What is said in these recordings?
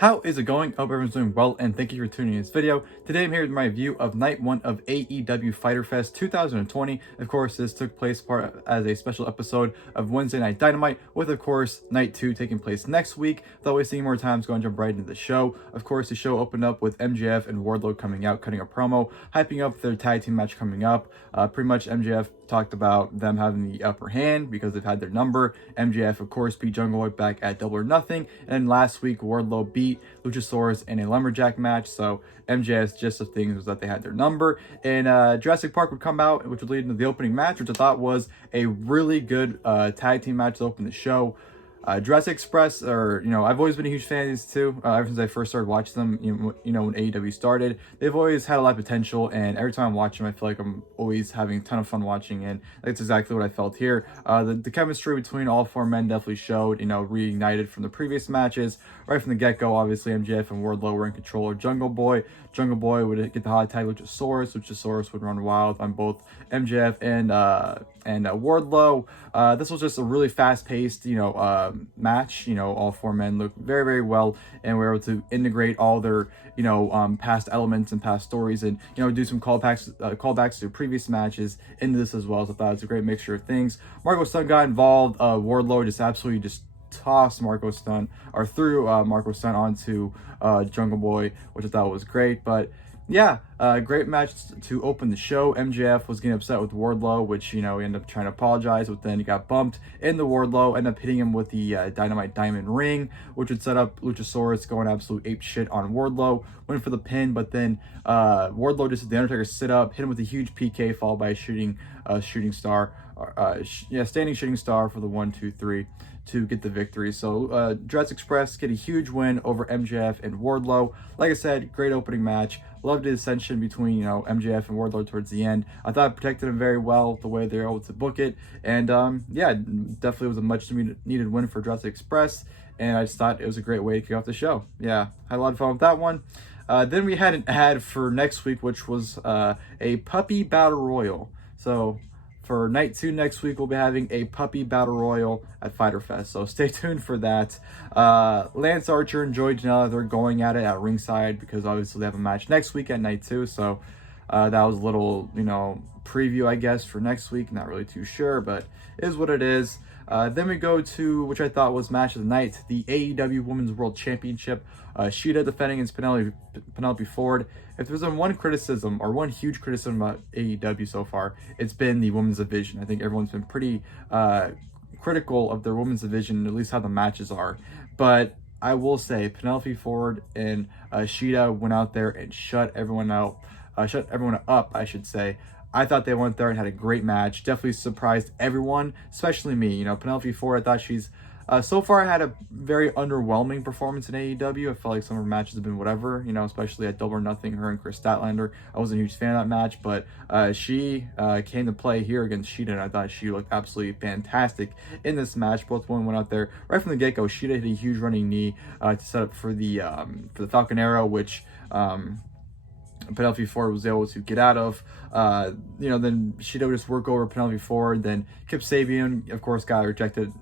How is it going? Hope everyone's doing well, and thank you for tuning in this video. Today I'm here with my review of Night 1 of AEW Fyter Fest 2020. Of course, this took place as a special episode of Wednesday Night Dynamite, with of course Night 2 taking place next week. Without wasting any more time, going to jump right into the show. Of course, the show opened up with MJF and Wardlow coming out, cutting a promo, hyping up their tag team match coming up. Pretty much MJF talked about them having the upper hand because they've had their number. MJF, of course, beat Jungle Boy back at Double or Nothing. And last week, Wardlow beat Luchasaurus in a lumberjack match. So MJF's gist of things was that they had their number. And Jurassic Park would come out, which would lead into the opening match, which I thought was a really good tag team match to open the show. Jurassic Express, I've always been a huge fan of these two. Ever since I first started watching them, when AEW started, they've always had a lot of potential, and every time I watch them, I feel like I'm always having a ton of fun watching, and that's exactly what I felt here. The chemistry between all four men definitely showed, reignited from the previous matches. Right from the get-go, obviously, MJF and Wardlow were in control of Jungle Boy. Jungle Boy would get the hot tag Luchasaurus. Luchasaurus would run wild on both MJF and Wardlow. This was just a really fast-paced, match. All four men looked very, very well, and were able to integrate all their, past elements and past stories, and do some callbacks to previous matches into this as well. So I thought it was a great mixture of things. Marco Stunt got involved. Wardlow just absolutely tossed Marco Stunt, or threw Marco Stunt onto Jungle Boy, which I thought was great. But yeah, great match to open the show. MJF was getting upset with Wardlow, which, he ended up trying to apologize, but then he got bumped into Wardlow, ended up hitting him with the Dynamite Diamond Ring, which would set up Luchasaurus going absolute ape shit on Wardlow, went for the pin, but then Wardlow just did the Undertaker sit up, hit him with a huge PK, followed by a standing shooting star for the 1, 2, 3 to get the victory. So Jurassic Express get a huge win over MJF and Wardlow. Like I said, great opening match. Loved the ascension between MJF and Wardlow towards the end. I thought it protected him very well, the way they were able to book it. And yeah, definitely was a much needed win for Jurassic Express, and I just thought it was a great way to kick off the show. Yeah, had a lot of fun with that one. Then we had an ad for next week, which was a puppy battle royal. So for night 2 next week, we'll be having a puppy battle royal at Fyter Fest, so stay tuned for that. Lance Archer and Joey Janela, they're going at it at ringside because obviously they have a match next week at night 2. So that was a little, preview, I guess, for next week. Not really too sure, but it is what it is. Then we go to, which I thought was match of the night, the AEW Women's World Championship. Shida defending against Penelope Ford. If there's been one criticism, or one huge criticism about AEW so far, it's been the women's division. I think everyone's been pretty critical of their women's division, at least how the matches are. But I will say, Penelope Ford and Shida went out there and shut everyone up, I should say. I thought they went there and had a great match. Definitely surprised everyone, especially me. Penelope Ford, I thought she's so far had a very underwhelming performance in AEW. I felt like some of her matches have been whatever, especially at Double or Nothing, her and Chris Statlander. I wasn't a huge fan of that match, but she came to play here against Shida, and I thought she looked absolutely fantastic in this match. Both women went out there right from the get-go. Shida hit a huge running knee to set up for the Falcon Arrow, which Penelope Ford was able to get out of. Then Shida would just work over Penelope Ford. Then Kip Sabian, of course, got rejected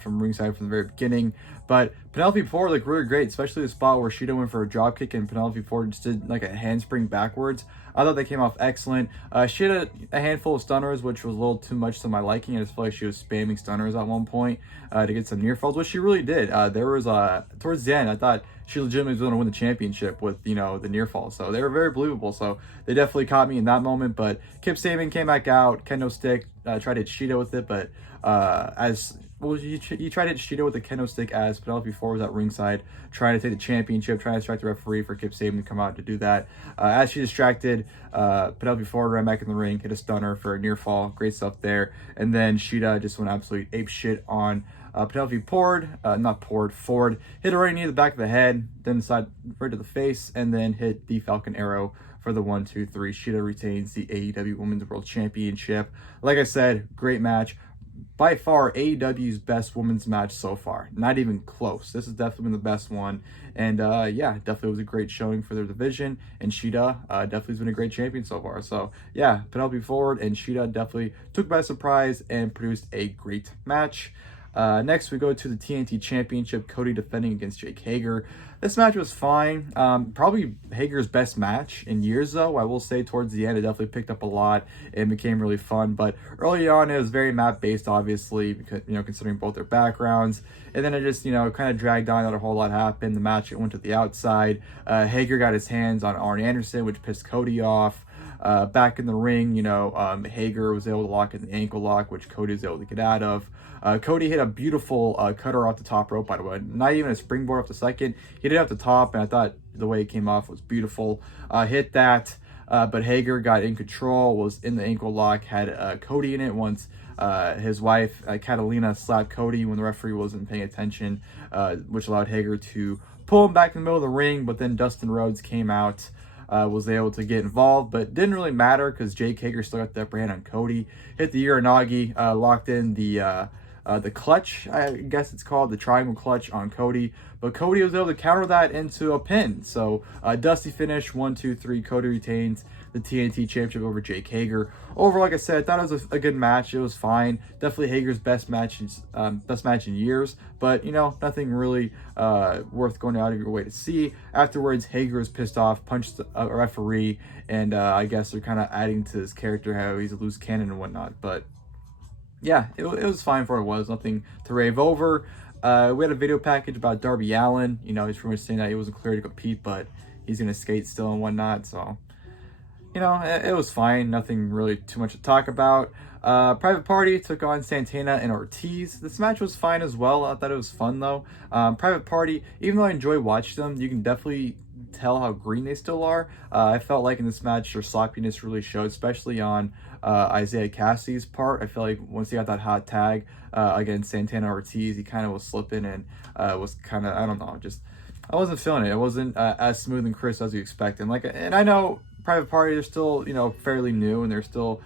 from ringside from the very beginning. But Penelope Ford looked really great, especially the spot where Shida went for a drop kick and Penelope Ford just did like a handspring backwards. I thought they came off excellent. She had a handful of stunners, which was a little too much to my liking. I just felt like she was spamming stunners at one point to get some near falls, which she really did. There was towards the end, I thought she legitimately was going to win the championship with the near falls. So they were very believable. So they definitely caught me in that moment. But Kip Sabian came back out, kendo stick, tried to hit Shida with it, but he tried to hit Shida with the kendo stick as Penelope Ford was at ringside trying to take the championship, trying to distract the referee for Kip Sabian to come out to do that. As she distracted, Penelope Ford ran back in the ring, hit a stunner for a near fall. Great stuff there. And then Shida just went absolute ape shit on Penelope Ford, hit her right knee to the back of the head, then side right to the face, and then hit the Falcon Arrow for the 1, 2, 3. Shida retains the AEW Women's World Championship. Like I said, great match. By far, AEW's best women's match so far. Not even close. This has definitely been the best one. And yeah, definitely was a great showing for their division. And Shida definitely has been a great champion so far. So yeah, Penelope Ford and Shida definitely took by surprise and produced a great match. Next, we go to the TNT Championship, Cody defending against Jake Hager. This match was fine. Probably Hager's best match in years, though. I will say towards the end, it definitely picked up a lot and became really fun. But early on, it was very map-based, obviously, because, considering both their backgrounds. And then it just, kind of dragged on. Not a whole lot happened. The match went to the outside. Hager got his hands on Arn Anderson, which pissed Cody off. Back in the ring, Hager was able to lock in the ankle lock, which Cody was able to get out of. Cody hit a beautiful cutter off the top rope, by the way. Not even a springboard off the second. He did it off the top, and I thought the way it came off was beautiful. Hit that, but Hager got in control, was in the ankle lock, had Cody in it once his wife, Catalina, slapped Cody when the referee wasn't paying attention, which allowed Hager to pull him back in the middle of the ring, but then Dustin Rhodes came out. Was able to get involved, but didn't really matter because Jake Hager still got the upper hand on Cody. Hit the Uranagi, locked in the clutch, I guess it's called, the triangle clutch on Cody. But Cody was able to counter that into a pin. So Dusty finish, 1, 2, 3. Cody retains the TNT Championship over Jake Hager. Overall, like I said, I thought it was a good match. It was fine. Definitely Hager's best match in years. But, nothing really worth going out of your way to see. Afterwards, Hager was pissed off, punched a referee, and I guess they're kind of adding to his character, how he's a loose cannon and whatnot. But yeah, it was fine for what it was. Nothing to rave over. We had a video package about Darby Allin. He's pretty much saying that he wasn't clear to compete, but he's going to skate still and whatnot. So, it was fine. Nothing really too much to talk about. Private Party took on Santana and Ortiz. This match was fine as well. I thought it was fun, though. Private Party, even though I enjoy watching them, you can definitely tell how green they still are. I felt like in this match, their sloppiness really showed, especially on Isaiah Cassidy's part. I feel like once he got that hot tag against Santana Ortiz, he kind of was slipping and was kind of, I don't know, just I wasn't feeling it. It wasn't as smooth and crisp as you expect. And I know Private Party, they're still, fairly new, and they're still,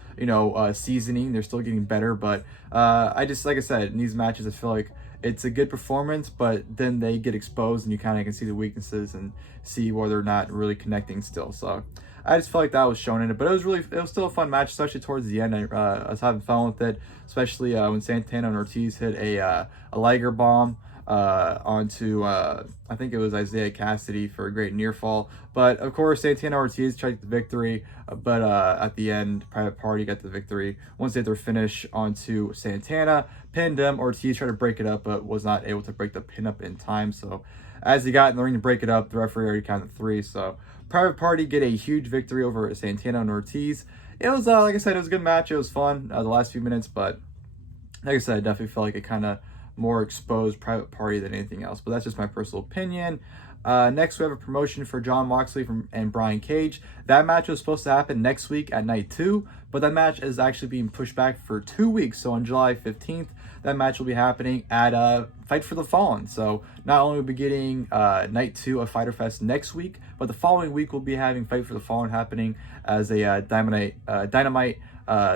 seasoning. They're still getting better. But I just, like I said, in these matches, I feel like it's a good performance, but then they get exposed, and you kind of can see the weaknesses and see where they're not really connecting still. So I just felt like that was shown in it. But it was still a fun match, especially towards the end. I was having fun with it, especially when Santana and Ortiz hit a Liger bomb onto I think it was Isaiah Cassidy for a great near fall. But of course, Santana Ortiz tried to get the victory, but at the end, Private Party got the victory. Once they had their finish onto Santana, pinned him. Ortiz tried to break it up, but was not able to break the pin up in time. So as he got in the ring to break it up, the referee already counted 3. So Private Party get a huge victory over Santana and Ortiz. It was, like I said, it was a good match. It was fun the last few minutes, but like I said, I definitely felt like it kind of more exposed Private Party than anything else, but that's just my personal opinion. Next, we have a promotion for Jon Moxley and Brian Cage. That match was supposed to happen next week at night 2, but that match is actually being pushed back for 2 weeks. So on July 15th, that match will be happening at Fight for the Fallen. So not only will we be getting night 2 of Fyter Fest next week, but the following week we'll be having Fight for the Fallen happening as a Dynamite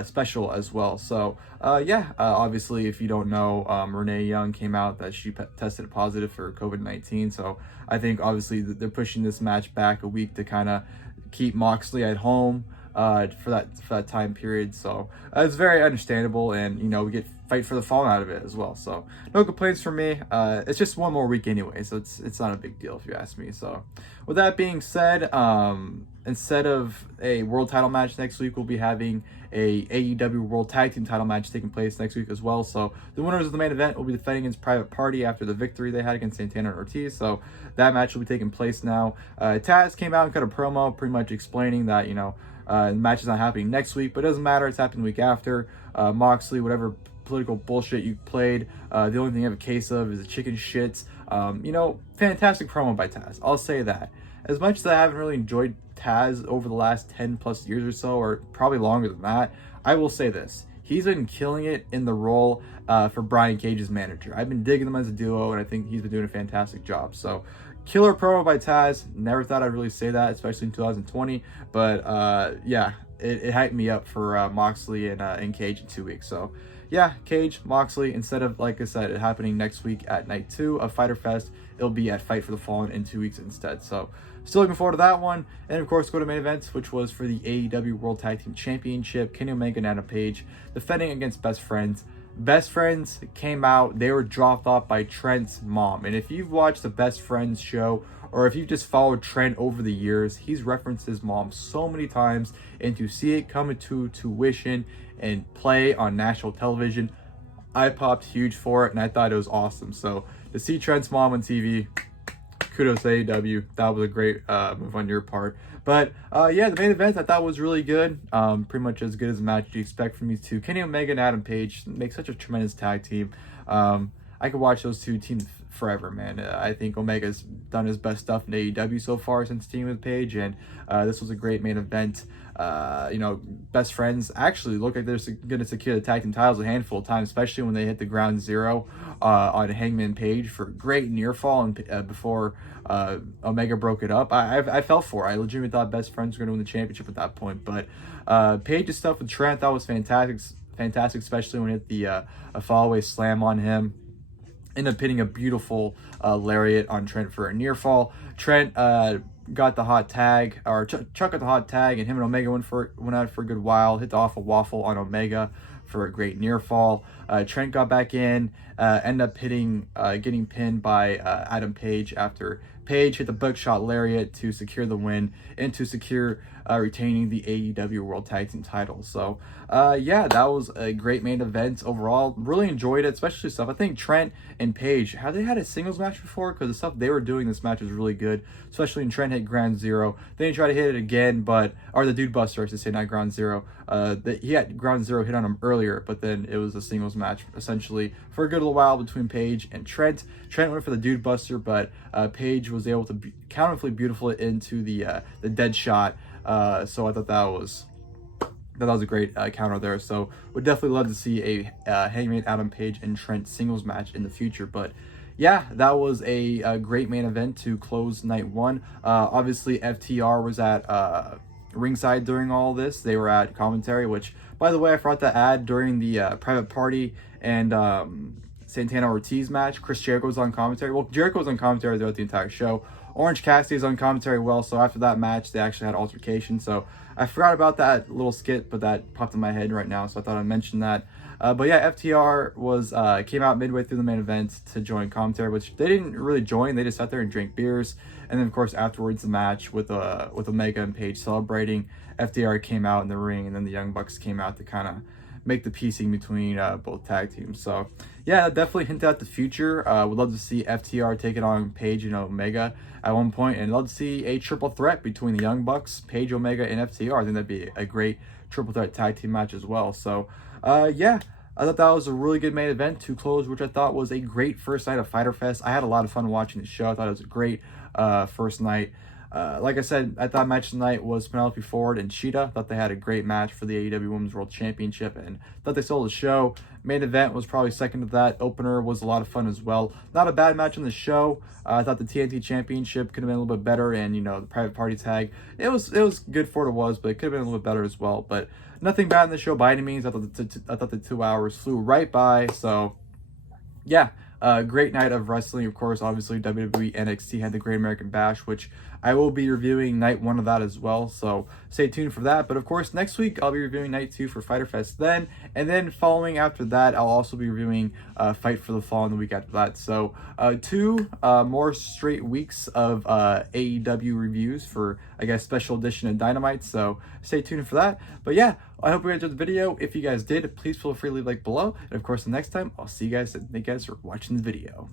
special as well. So obviously, if you don't know, Renee Young came out that she tested positive for COVID-19. So I think obviously they're pushing this match back a week to kind of keep Moxley at home for that time period. So it's very understandable, and we get Fight for the Fallen out of it as well. So no complaints from me. It's just one more week anyway, so it's not a big deal if you ask me. So with that being said, instead of a world title match next week, we'll be having a AEW World Tag Team title match taking place next week as well. So the winners of the main event will be defending against Private Party after the victory they had against Santana and Ortiz. So that match will be taking place now. Taz came out and cut a promo pretty much explaining that, the match is not happening next week, but it doesn't matter. It's happening the week after. Moxley, whatever political bullshit you played, the only thing you have a case of is the chicken shits. Fantastic promo by Taz. I'll say that. As much as I haven't really enjoyed Taz over the last 10 plus years or so, or probably longer than that, I will say this. He's been killing it in the role for Brian Cage's manager. I've been digging them as a duo, and I think he's been doing a fantastic job. So, killer promo by Taz. Never thought I'd really say that, especially in 2020. But, it hyped me up for Moxley and Cage in 2 weeks. So, yeah, Cage, Moxley, instead of, like I said, it happening next week at night 2 of Fyter Fest, it'll be at Fight for the Fallen in 2 weeks instead. So, still looking forward to that one. And, of course, go to main events, which was for the AEW World Tag Team Championship. Kenny Omega and Adam Page defending against Best Friends. Best Friends came out. They were dropped off by Trent's mom. And if you've watched the Best Friends show, or if you've just followed Trent over the years, he's referenced his mom so many times. And to see it come into tuition and play on national television, I popped huge for it, and I thought it was awesome. So to see Trent's mom on TV, kudos to AEW. That was a great move on your part. But yeah, the main event I thought was really good. Pretty much as good as a match you expect from these two. Kenny Omega and Adam Page make such a tremendous tag team. I could watch those two teams forever, man. I think Omega's done his best stuff in AEW so far since teaming with Page, and this was a great main event. You know, Best Friends actually look like they're going to secure the tag team titles a handful of times, especially when they hit the ground zero on Hangman Page for a great near fall and before Omega broke it up. I fell for it. I legitimately thought Best Friends were going to win the championship at that point, but Page's stuff with Trent, that was fantastic, especially when he hit the a fallaway slam on him. Ended up hitting a beautiful lariat on Trent for a near fall. Trent got the hot tag, or Chuck got the hot tag, and him and Omega went out for a good while. Hit the awful waffle on Omega for a great near fall. Trent got back in, ended up getting pinned by Adam Page after Page hit the buckshot lariat to secure the win and to secure retaining the AEW World Tag Team titles. So yeah, that was a great main event overall. Really enjoyed it, especially stuff. I think Trent and Page, have they had a singles match before? Because the stuff they were doing this match was really good, especially when Trent hit ground zero. Then he tried to hit it again, or the Dude Buster, I should say, not ground zero. He had ground zero hit on him earlier, but then it was a singles match essentially for a good little while between Page and Trent. Trent went for the Dude Buster, but Page was able to counterfully beautiful it into the dead shot. So I thought that was a great counter there. So would definitely love to see a Hangman Adam Page and Trent singles match in the future. But yeah, that was a great main event to close night one. Obviously FTR was at ringside during all this. They were at commentary, which, by the way, I forgot to add during the private party and Santana Ortiz match, Chris Jericho was on commentary. Well, Jericho was on commentary throughout the entire show. Orange Cassidy's on commentary well, so after that match, they actually had altercation. So I forgot about that little skit, but that popped in my head right now, so I thought I'd mention that. But yeah, FTR came out midway through the main event to join commentary, which they didn't really join. They just sat there and drank beers. And then, of course, afterwards, the match with Omega and Page celebrating, FTR came out in the ring, and then the Young Bucks came out to kind of make the piecing between both tag teams. So yeah, definitely hint at the future. Would love to see FTR take it on Page and Omega at one point, and love to see a triple threat between the Young Bucks, Page, Omega, and FTR. I think that'd be a great triple threat tag team match as well. So yeah, I thought that was a really good main event to close, which I thought was a great first night of Fyter Fest. I had a lot of fun watching the show. I thought it was a great first night. Like I said, I thought match tonight was Penelope Ford and Shida. Thought they had a great match for the AEW Women's World Championship, and thought they sold the show. Main event was probably second to that. Opener was a lot of fun as well. Not a bad match on the show. I thought the TNT Championship could have been a little bit better, and the private party tag, it was good for what it was, but it could have been a little bit better as well. But nothing bad in the show by any means. I thought the 2 hours flew right by. So yeah. Great night of wrestling, of course. Obviously, WWE NXT had the Great American Bash, which I will be reviewing night one of that as well. So stay tuned for that. But of course, next week I'll be reviewing night 2 for Fyter Fest then. And then following after that, I'll also be reviewing Fight for the Fall in the week after that. So 2 more straight weeks of AEW reviews for, I guess, special edition of Dynamite. So stay tuned for that. But yeah, I hope you guys enjoyed the video. If you guys did, please feel free to leave a like below. And of course, the next time, I'll see you guys. Thank you guys for watching the video.